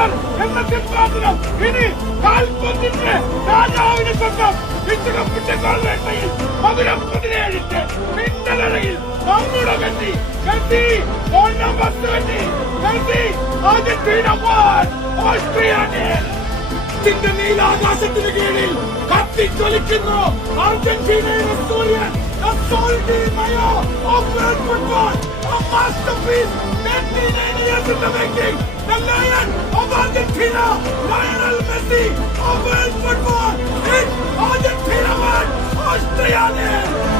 Colour എന്ന സിംഹാസനം ഇനി കാൽപന്തിന്റെ രാജാവിന് സ്വന്തം. വിശ്വകപ്പിന്റെ ഗോൾവേട്ടയിൽ മധുരം 17 മിന്നലറയിൽ നമ്മുടെ Messi goal number 20. Messi Argentina 1 Austria 0. നീലാകാശത്തിന് കീഴിൽ കത്തിച്ചൊലിക്കുന്നു അർജന്റീനയുടെ സൂര്യൻ. The solid mayo of world football, a masterpiece, 29 years in the making. The lion of Argentina, Lionel Messi of world football, in Argentina 1, Austria 0.